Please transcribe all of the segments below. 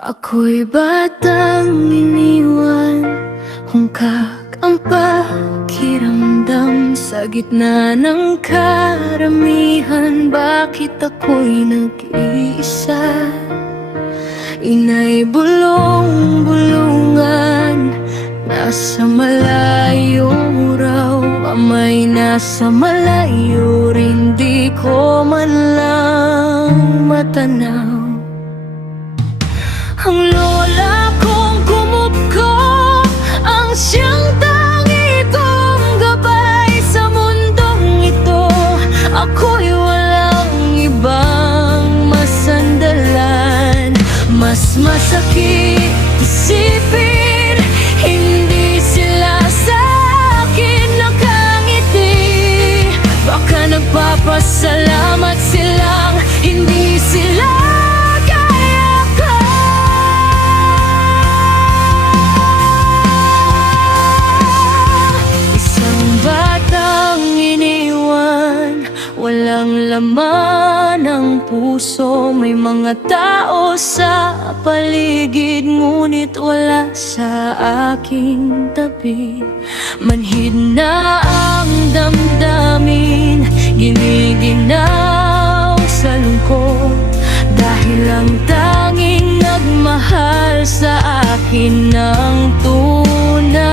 Ako'y batang iniwan, hungkag ang pakiramdam. Sa gitna ng karamihan, bakit ako'y nag-iisa? Inay bulong-bulungan, nasa malayo raw. Amay nasa malayo rin, di ko man lang matanaw. Ang lola kong gumugko, ang siyang tangi kong gabay sa mundong ito. Ako'y walang ibang masandalan. Mas masakit isipin, hindi sila sa akin nakangiti. Baka nagpapasalamat silang hindi sila walang laman ng puso. May mga tao sa paligid, ngunit wala sa aking tabi. Manhid na ang damdamin, giniginaw sa lungkot, dahil ang tanging nagmahal sa akin ng tunay.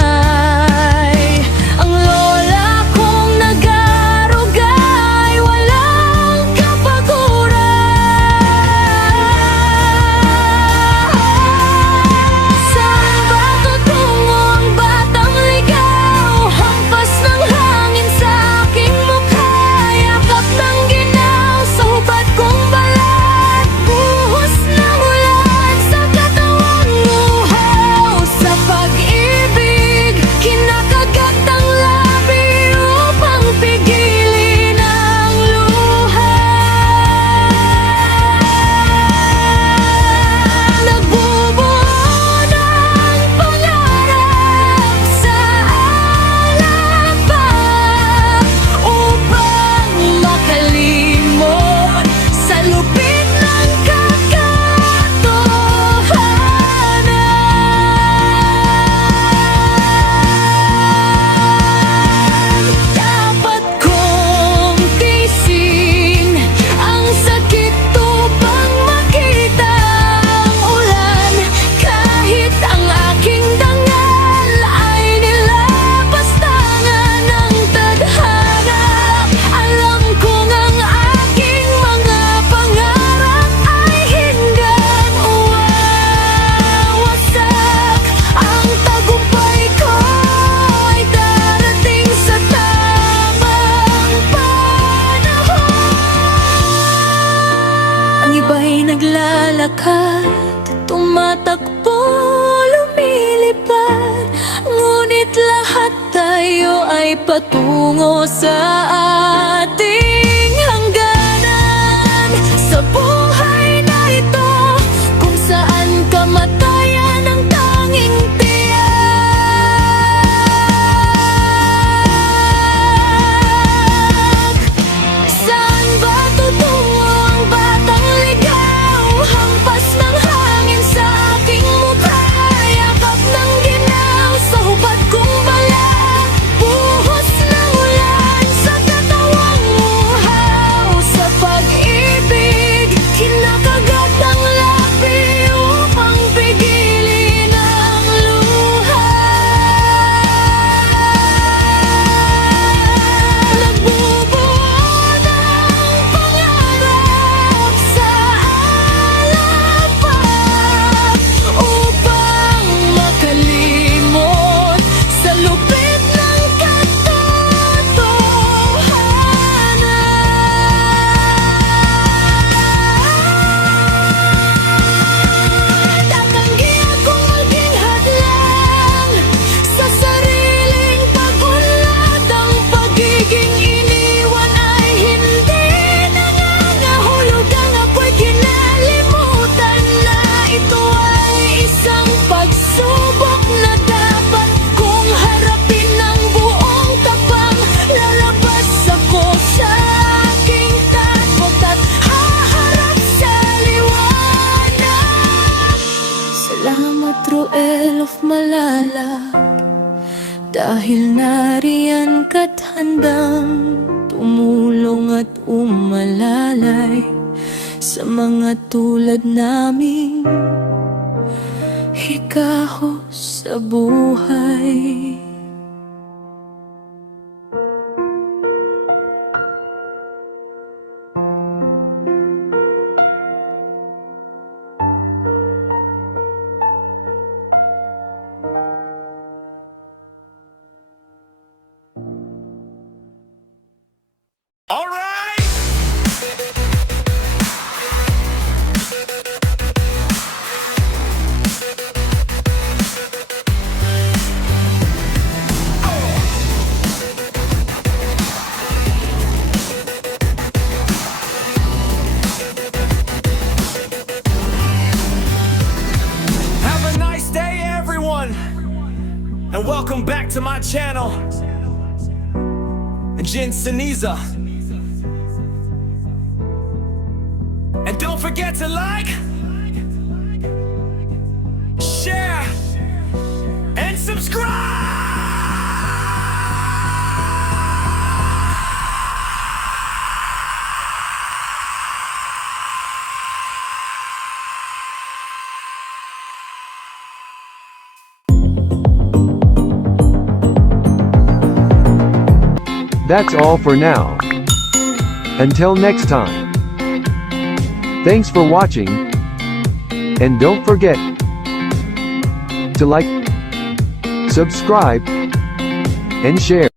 Naglalakad, tumatakbo, lumilipad, ngunit lahat tayo ay patungo sa ating hangganan. Sa buhay na ito, kung saan kamatayan ang tanging tiyak. Saan ba tutungo ang batang ligaw? Hampas ng hangin sa aking mukha, yakap ng ginaw sa hubad kong balat, buhos ng ulan sa katawang Chapel of Malala, dahil nariyan ka't handang tumulong at umalalay sa mga tulad naming hikaho sa buhay. All right. Have a nice day, everyone, and welcome back to my channel, Jin Seniza. And don't forget to like, share, and subscribe! That's all for now. Until next time. Thanks for watching, and don't forget to like, subscribe, and share.